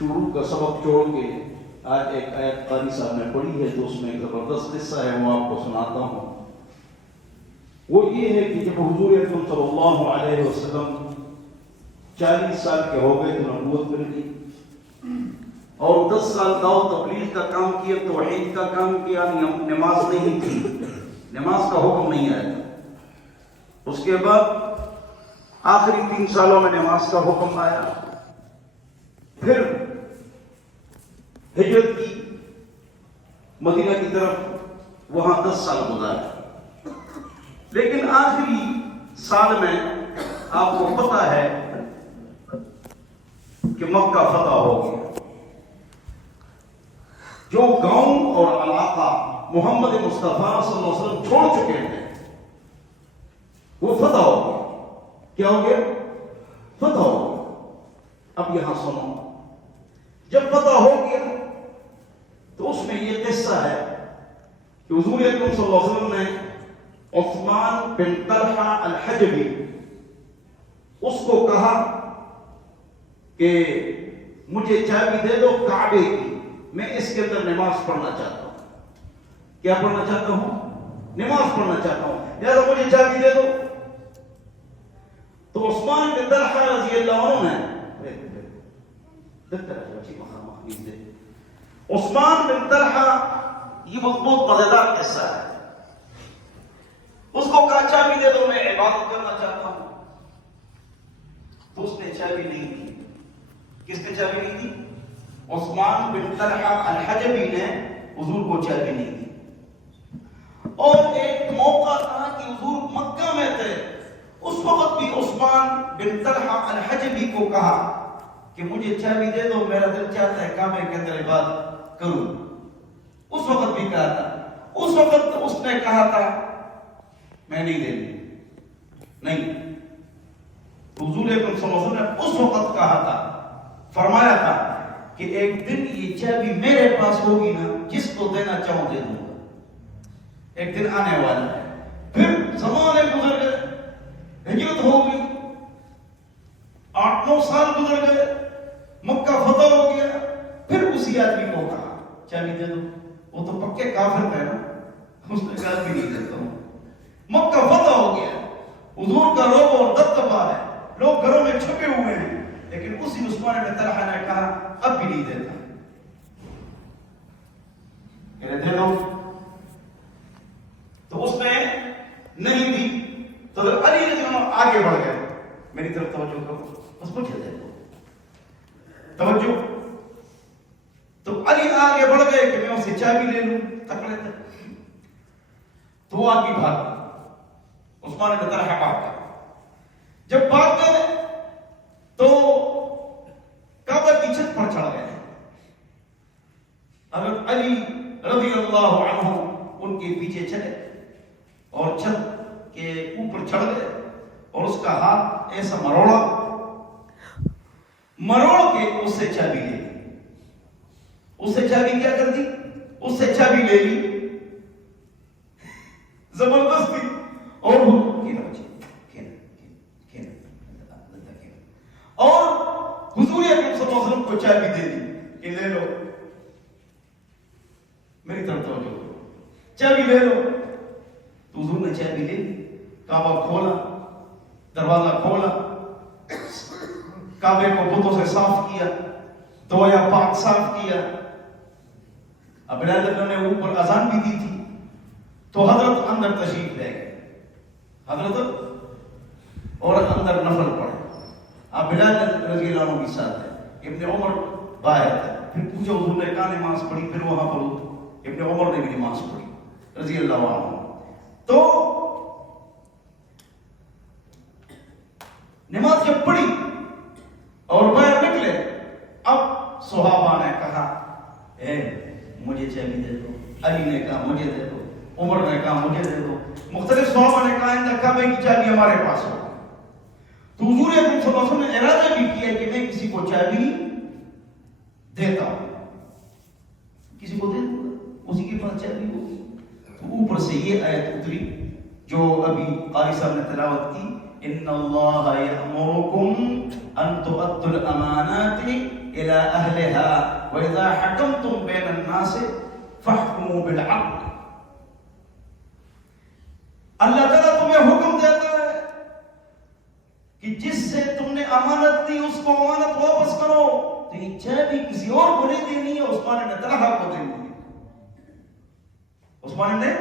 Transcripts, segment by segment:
شروع کا سبق چھوڑ کے آج ایک آیت قاری صاحب نے پڑھی ہے تو اس میں ایک زبردست قصہ ہے، وہ آپ کو سناتا ہوں۔ وہ یہ ہے کہ جب حضور اکرم صلی اللہ علیہ وسلم 40 سال کے ہو گئے تو نبوت مل گئی، اور 10 سال دعوت تبلیغ کا کام کیا، توحید کا کام کیا، نماز نہیں تھی، نماز کا حکم نہیں آیا تھا۔ اس کے بعد آخری 3 سالوں میں نماز کا حکم آیا، پھر ہجرت کی مدینہ کی طرف، وہاں 10 سال گزارے، لیکن آخری سال میں آپ کو پتا ہے کہ مکہ فتح ہو گیا۔ جو گاؤں اور علاقہ محمد مصطفیٰ صلی اللہ علیہ وسلم چھوڑ چکے تھے وہ فتح ہو گیا۔ کیا ہو گیا؟ فتح ہو گیا۔ اب یہاں سنو، جب فتح ہو گیا تو اس میں یہ قصہ ہے کہ حضور اکرم صلی اللہ علیہ وسلم نے عثمان بن طلحہ الحجبی اس کو کہا کہ مجھے چابی دے دو کعبے کی، میں اس کے اندر نماز پڑھنا چاہتا ہوں۔ کیا پڑھنا چاہتا ہوں؟ نماز پڑھنا چاہتا ہوں، لہذا مجھے چابی دے دو۔ تو عثمان بن طلحہ رضی اللہ عنہ نے عثمان بن طلحہ، یہ بہت مزیدار قصہ ہے، اس کو کہا چابی دے دو، میں عبادت کرنا چاہتا ہوں۔ تو اس نے چابی نہیں دی۔ کس نے چابی نہیں دی؟ عثمان بن طلحہ الحجبی نے حضور کو چابی نہیں دی۔ اور ایک موقع تھا کہ حضور مکہ میں تھے، اس وقت بھی عثمان بن طلحہ الحجبی کو کہا کہ مجھے چابی دے دو، میرا دل چاہتا ہے کعبے کے اندر عبادت کروں۔ اس وقت بھی کہا تھا، اس وقت اس نے کہا تھا میں نہیں دے دوں، نہیں۔ حضور اکرم صلی اللہ علیہ وسلم نے اس وقت کہا تھا، فرمایا تھا کہ ایک دن یہ چابی میرے پاس ہوگی نا، جس کو دینا چاہوں دے دوں گا، ایک دن آنے والا ہے۔ پھر زمانے گزر گئے، ہجرت ہو گئی، 8-9 سال گزر گئے، مکہ فتح ہو گیا، پھر اسی آدمی کو کہا چابی دے دو۔ وہ تو پکے کافر تھے نا، اس نے کہا بھی نہیں دیتا ہوں۔ مکہ فتح ہو گیا، حضور کا روب اور دبدبا ہے، لوگ گھروں میں چھپے ہوئے ہیں، لیکن اسی عثمان بن طلحہ نے کہا اب بھی نہیں دیتا، کہ دے دو۔ تو اس نے نہیں دی، تو علی رضی اللہ عنہ آگے بڑھ گئے، میری طرف توجہ کرو، بس مجھے دے دو، توجہ۔ تو علی آگے بڑھ گئے کہ میں اسے چابی لے لوں، تکڑے تھے، تو وہ آگے بھاگ گئے، عثمان بن طلحہ بھاگ گئے۔ جب بھاگ گئے تو کعبہ کی چھت پر چڑھ گئے۔ حضرت علی رضی اللہ عنہ ان کے پیچھے چلے اور چھت کے اوپر چڑھ گئے، اور اس کا ہاتھ ایسا مروڑ کے اس سے چابی لے لی۔ اس سے چابی کیا کر دی؟ اس سے چابی لے لی زبردستی، اور اور حضور اکرم صلی اللہ علیہ وسلم کو چابی دے دی کہ لے لو، میری طرف توجہ کرو، چابی لے لو۔ تو حضور نے چابی لے لی، کعبہ کھولا، دروازہ کھولا، کعبے کو بتوں سے صاف کیا، دھویا، پاک صاف کیا۔ اب بلال نے اوپر اذان بھی دی تھی، تو حضرت اندر تشریف لے گئے، حضرت اور اندر نفل پڑھے۔ اب بلال رضی اللہ عنہ کے ساتھ ہے، ابن عمر باہر تھا، پھر پوچھو حضور نے کہاں نماز پڑھی، پھر وہاں پر ابن عمر نے بھی نماز پڑھی رضی اللہ عنہ۔ تو نماز جب پڑھی اور باہر نکلے، اب صحابہ نے کہا اے مجھے چابی دے دو، علی نے کہا مجھے دے دو، عمر نے کہا مجھے دے دو، مختلف صحابہ نے کہا اندر کعبے کی چابی ہمارے پاس ہو۔ تو حضور اکرم صلی اللہ علیہ وسلم نے ارادہ بھی کیا کہ میں کسی کو چابی دیتا ہوں، کسی کو دے دوں گا، اسی کے پاس چابی ہوگی۔ تو اوپر سے یہ آیت اتری جو ابھی قاری صاحب نے تلاوت کی، ان اللہ یأمرکم ان تؤدوا الامانات إلى أهلها وإذا حكمتم بين الناس فاحكموا بالعدل. اللہ تعالیٰ تمہیں حکم دیتا ہے کہ جس سے تم نے امانت دی اس کو امانت واپس کرو. تو یہ چابی کسی اور کو نہیں دینی ہے, عثمان نے طلحہ کو دینی ہے. عثمان نے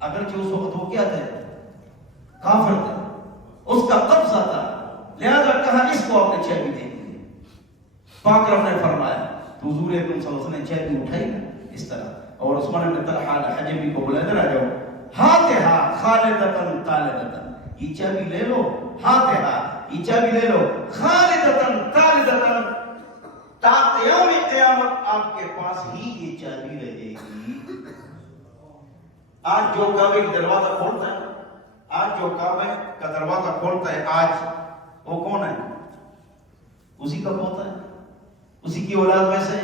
اگرچہ اس وقت وہ کیا تھے, کافر تھے, اس کا قبضہ تھا, لہذا کہا اس کو آپ نے چابی دینی ہے. پاک رب نے فرمایا تو حضور اکرم صلی اللہ علیہ وسلم نے چابی اٹھائی اس طرح, اور عثمان نے طلحہ الحجبی کو بلایا, ادھر آ جاؤ, ہاتھا خالدتن طالدتن, یہ چابی لے لو, ہاتھا یہ چابی لے لو, خالدتن طالدتن, تا قیام قیامت آپ کے پاس ہی یہ چابی رہے گی. آج جو کعبے کا دروازہ کھولتا ہے, آج جو کعبے کا دروازہ کھولتا ہے آج, وہ کون ہے؟ اسی کا پوتا ہے, اسی کی اولاد میں سے,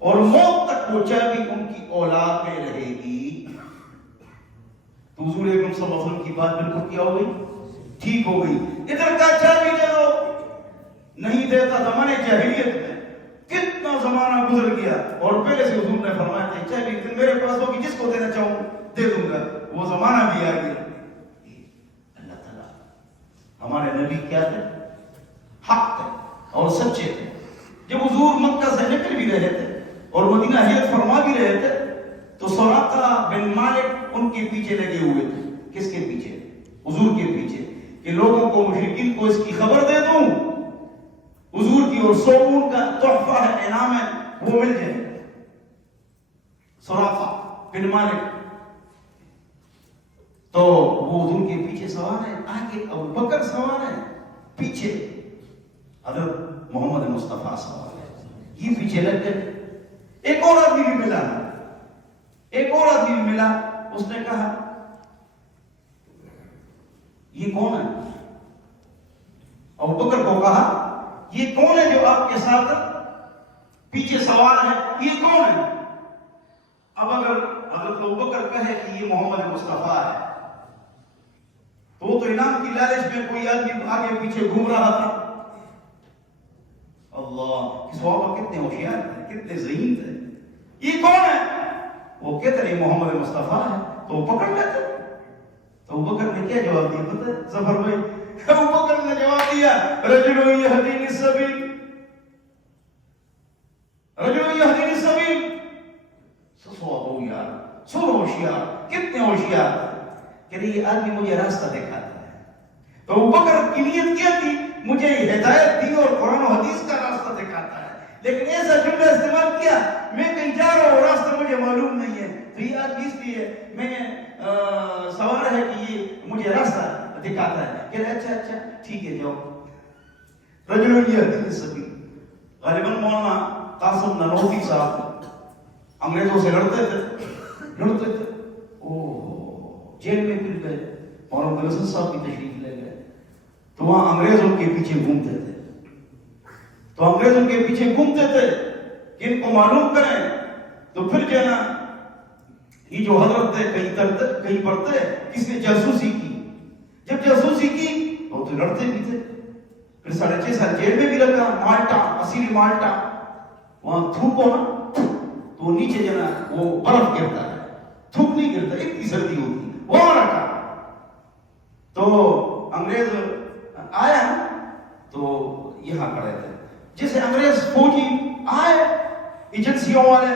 اور موت تک وہ چابی ان کی اولاد میں رہے گی. تو حضور اکرم صلی اللہ علیہ وسلم کی بات بالکل کیا ہو گئی, ٹھیک ہو گئی. ادھر کا چابی دے دو, نہیں دیتا زمانے جاہلیت میں, کتنا زمانہ گزر گیا, اور پہلے سے حضور نے فرمایا تھا چابی میرے پاس ہوگی, جس کو دینا چاہوں دے دوں گا. وہ زمانہ بھی آ گیا. اللہ تعالیٰ ہمارے نبی کیا تھے, حق تھے اور سچے تھے. جب حضور مکہ سے نکل بھی رہے تھے اور مدینہ ہجرت فرما بھی رہے تھے, تو سراقہ بن مالک ان کے پیچھے لگے ہوئے تھے. کس کے پیچھے؟ حضور کے پیچھے, کہ لوگوں کو, مشرکین کو اس کی خبر دے دوں حضور کی, اور 100 اونٹ کا تحفہ ہے, انعام ہے, وہ مل جائے. سراقہ بن مالک تو وہ حضور کے پیچھے سوار ہے, آگے ابو بکر سوار ہے, پیچھے حضرت محمد مصطفیٰ سوار ہے. یہ پیچھے لگ گئے. ایک اور آدمی بھی ملا, ایک اور آدمی بھی ملا. اس نے کہا یہ کون ہے؟ ابو بکر کو کہا یہ کون ہے جو آپ کے ساتھ پیچھے سوار ہے, یہ کون ہے؟ اب اگر حضرت ابو بکر کہے کہ یہ محمد مصطفیٰ ہے, تو وہ تو انعام کی لالچ میں کوئی آدمی آگے پیچھے گھوم رہا تھا. اللہ کی صحابہ کتنے ہوشیار تھے, کتنے ذہین تھے. یہ کون ہے؟ وہ کہتے رہے محمد مصطفیٰ ہے, تو وہ پکڑ لیتے. تو ابو بکر نے کیا جواب دیا پتہ ہے ظفر بھائی؟ ابو بکر نے جواب دیا رجل یہدینی السبیل, رجل یہدینی السبیل. سو ہوشیار, کتنے ہوشیار, کہ یہ آدمی مجھے راستہ دکھاتا ہے. تو ابو بکر کی نیت کیا تھی, مجھے ہدایت دی اور قرآن و حدیث کا راستہ دکھاتا ہے, لیکن ایسا جملہ استعمال کیا میں کہیں جا رہا ہوں راستہ مجھے معلوم نہیں ہے, تو یہ آدمی اس لیے میں سوال ہے کہ یہ مجھے راستہ دکھاتا ہے. کہ اچھا اچھا ٹھیک ہے جاؤ. رجل یہدی السبیل, غالباً مولانا قاسم نانوتوی صاحب انگریزوں سے لڑتے تھے, جیل میں گر گئے, اور عبدالحسن صاحب کی تشریف لے گئے. تو وہاں انگریز ان کے پیچھے گھومتے تھے, تو انگریز ان کے پیچھے گھومتے تھے کہ ان کو معلوم کریں. تو پھر جو ہے نا یہ جو حضرت تھے کہیں پڑھتے, کس نے جاسوسی کی. جب جاسوسی کی تو لڑتے بھی تھے. پھر 6.5 سال جیل میں بھی رکھا, مالٹا, اسیری مالٹا, وہاں تھوک ہو نا تو نیچے جو ہے نا وہ برف گرتا ہے, تھوک نہیں گرتا, اتنی سردی ہوتی, وہاں رکھا. تو انگریز آیا تو یہاں کھڑے تھے. جیسے انگریز فوجی آئے ایجنسیوں والے,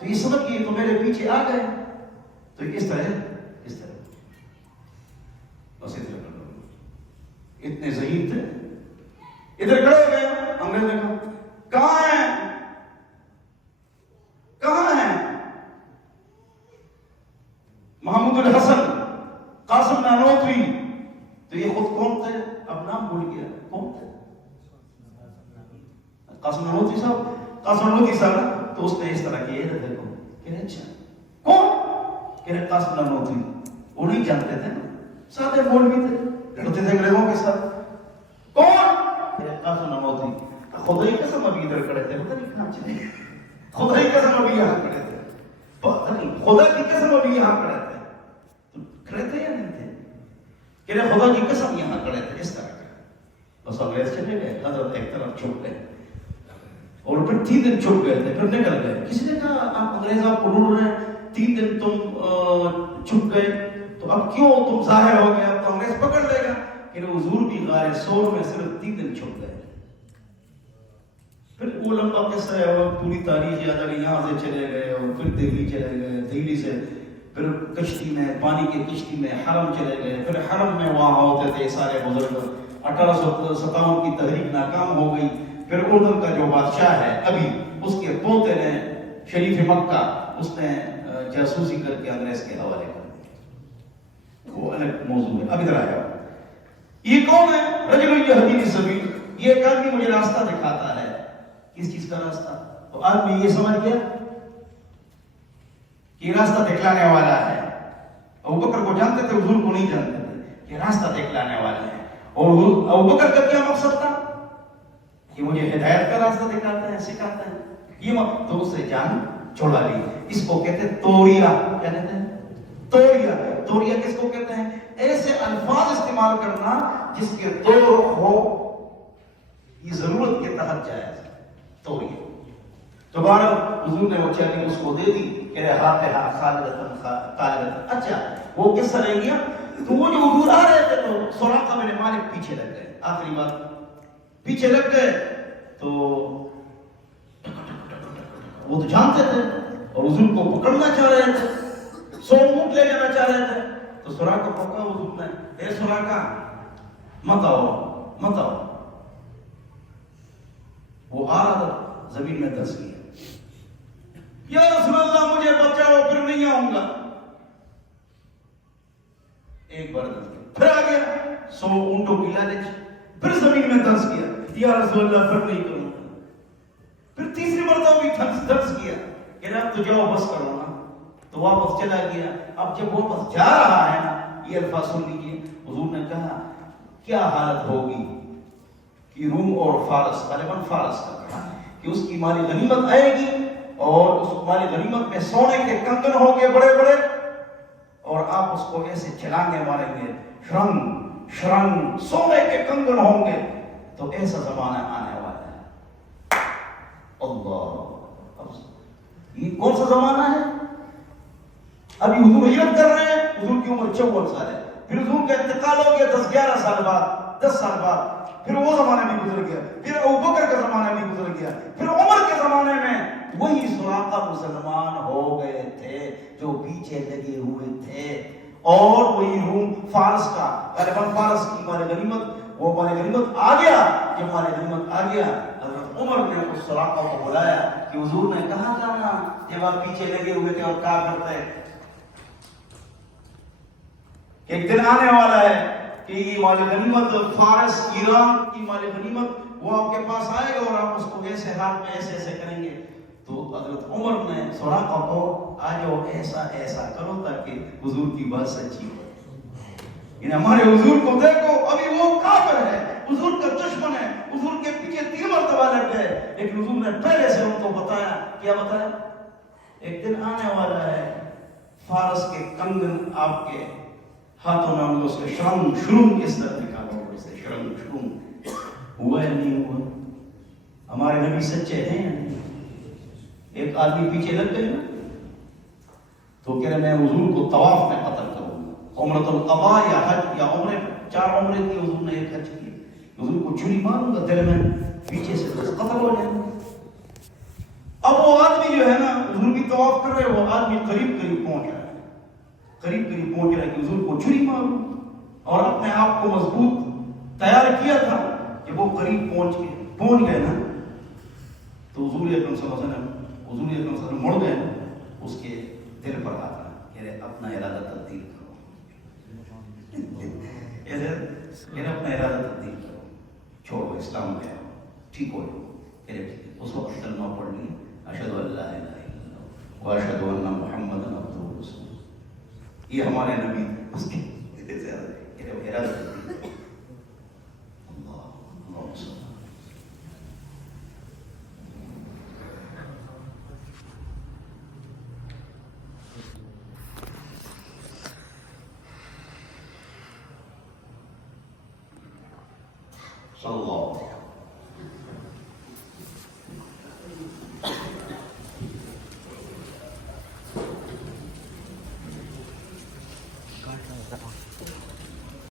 تو یہ سمجھ گئے تو میرے پیچھے آ گئے. تو کس طرح بس ادھر کر لو, اتنے ذہین تھے. ادھر کھڑے ہو گئے. انگریز نے کہا کہاں ہیں, کہاں ہیں محمود الحسن, قاسم نانوتوی. تو یہ خود کون تھے, اب نام بھول گیا, کون تھے؟ قاسم نانوتوی صاحب. قاسم نانوتوی صاحب. تو اس نے اس طرح کیا, یہ دیکھو, کہ اچھا کون, کہ قاسم نانوتوی. وہ نہیں جانتے تھے نا, سادے مولوی تھے, لڑتے تھے انگریزوں کے ساتھ. کون, کہ قاسم نانوتوی. خدا ہی قسم ابھی ادھر کھڑے تھے, پتہ نہیں کہاں چلے گئے. خدا ہی قسم ابھی یہاں کھڑے تھے, پتہ نہیں خدا کی قسم ابھی یہاں کھڑے تھے. تو کھڑے تھے یا نہیں تھے, کہ خدا کی قسم یہاں کھڑے تھے. اس طرح کا بس انگریز چلے گئے, حضرت ایک طرف چھپ گئے. اور پھر 3 دن چھپ گئے تھے، پھر نکل گئے. کسی نے کہا آپ انگریز آپ کو ڈھونڈ رہے ہیں، 3 دن تم چھپ گئے تو اب کیوں تم ظاہر ہو گئے، اب تو انگریز پکڑ لے گا. کہ حضور بھی غار ثور میں صرف 3 دن چھپ گئے. پھر وہ لمبا قصہ ہے اور پوری تاریخ یاد آ گئی. یہاں سے چلے گئے اور پھر دہلی چلے گئے، دہلی سے پھر کشتی میں، پانی کی کشتی میں حرم چلے گئے. پھر حرم میں وہاں ہوتے تھے سارے بزرگ. 1857 کی تحریک ناکام ہو گئی. پھر اردن کا جو بادشاہ ہے ابھی، اس کے پوتے نے شریف مکہ، اس نے جاسوسی کر کے انگریز کے حوالے کر دیا. وہ الگ موضوع ہے. اب ادھر آیا، یہ کون ہے؟ رجل یہدی السبیل. یہ ایک آدمی مجھے راستہ دکھاتا ہے. کس چیز کا راستہ؟ تو آدمی یہ سمجھ گیا کہ راستہ دکھلانے والا ہے. ابوبکر کو جانتے تھے، حضور کو نہیں جانتے تھے کہ راستہ دکھلانے والا ہے. اور ابوبکر کا کیا مقصد تھا؟ کہ مجھے ہدایت کا راستہ دکھاتا ہے، سکھاتا ہے. یہ تو اس سے جان چھوڑا لی. اس کو کہتے ہیں توڑیا. کیا کہتے ہیں؟ توڑیا. توڑیا کس کو کہتے ہیں؟ ایسے الفاظ استعمال کرنا جس کے دو رخ ہو، یہ ضرورت کے تحت جائز. توڑیا. دوبارہ حضور نے وہ چابی اس کو دے دی کہ ہاتھا خالدۃ. اچھا وہ کس طرح گیا؟ تو وہ جو حضور آ رہے تھے تو سراقہ بن مالک پیچھے لگ گئے. آخری بات پیچھے لگ گئے تو وہ تو جانتے تھے اور حضور کو پکڑنا چاہ رہے تھے، 100 اونٹ لے جانا چاہ رہے تھے. تو سراقہ پکڑا حضور نے. اے سراقہ مت آؤ، مت آؤ. وہ آ رہا تھا، زمین میں دھس گیا. یا رسول اللہ مجھے بچاؤ، پھر نہیں آؤں گا. ایک بار دھس گیا، پھر آ گیا 100 اونٹوں کی لالچ، پھر زمین میں دھس گیا. یا رسول اللہ پھر نہیں کروں گا. پھر تیسری مرتبہ بھی دھس گیا کہ اب تو جاؤ بس کرو نا. تو واپس چلا گیا. اب جب واپس جا رہا ہے نا، یہ الفاظ سن لیجیے. حضور نے کہا کیا حالت ہوگی کہ روم اور فارس، غالباً فارس کا کہا کہ اس کی مالی غنیمت آئے گی اور اس مالی غنیمت میں سونے کے کنگن ہوں گے بڑے بڑے، اور آپ اس کو ایسے چھلانگے ماریں گے، شرنگ شرنگ، سونے کے کنگن ہوں گے. تو ایسا زمانہ آنے والا ہے. اللہ، یہ کون سا زمانہ ہے؟ ابھی حضور ہجرت کر رہے ہیں، حضور کی عمر 54 سال ہے. پھر حضور کا انتقال ہو گیا 10-11 سال بعد، 10 سال بعد. پھر وہ زمانہ بھی گزر گیا. پھر ابوبکر کا زمانہ بھی گزر گیا. پھر عمر کے زمانے میں وہی سراقہ مسلمان ہو گئے تھے جو پیچھے لگے ہوئے تھے. اور وہی روم فارس کا، غالباً فارس کی مال غنیمت، وہ مال غنیمت آ گیا. جب مال غنیمت آ گیا، حضرت عمر نے اس سراقہ کو بلایا کہ حضور نے کہا تھا نا جب آپ پیچھے لگے ہوئے تھے اور کہا کرتے کہ ایک دن آنے والا ہے کہ یہ مال غنیمت، فارس ایران کی مال غنیمت وہ آپ کے پاس آئے گا اور آپ اس کو ایسے ہاتھ میں ایسے ایسے کریں گے. تو حضرت عمر نے سراقہ کو آجو ایسا ایسا کرو تاکہ حضور کی بات سچی ہو. ہمارے حضور کو دیکھو، ابھی وہ کافر ہے، حضور کا دشمن ہے، حضور کے پیچھے 3 مرتبہ لگ گئے، لیکن حضور نے پہلے سے ان کو بتایا. کیا بتایا؟ ایک دن آنے والا ہے، فارس کے کنگن آپ کے ہاتھوں میں ہوں گے. اس کے شرم شروم کس طرح نکالو گے؟ اسے شرم شروم ہوا یا نہیں ہوا؟ ہمارے نبی سچے ہیں یا نہیں؟ ایک آدمی پیچھے لگ گئے نا تو کہہ رہے میں حضور کو طواف میں قتل کروں گا. عمرۃ القضاء یا حج یا عمرے، 4 عمرے کی حضور نے ایک حج کی. حضور کو چھری ماروں گا دل میں، پیچھے سے قتل ہو جائیں گے. اب وہ آدمی جو ہے نا، حضور بھی طواف کر رہے، وہ آدمی قریب قریب پہنچ رہا ہے، قریب قریب پہنچ رہا ہے کہ حضور کو چھری ماروں. اور اپنے آپ کو مضبوط تیار کیا تھا. جب وہ قریب پہنچ گئے نا تو حضور اکرم صلی اللہ علیہ وسلم مڑ گئے نا، اس کے دل پر آتا کہ اپنا ارادہ تبدیل کرو. اپنا ارادہ تبدیل کرو، چھوڑو اسلام میں آؤ، ٹھیک ہو جاؤ. اس وقت کلمہ پڑھ لیا، اشہد ان لا الہ الا اللہ واشہد ان محمدا عبدہ ورسولہ. یہ ہمارے نبی اس کے ارادہ تبدیل. اللہ صلی اللہ علیہ وسلم.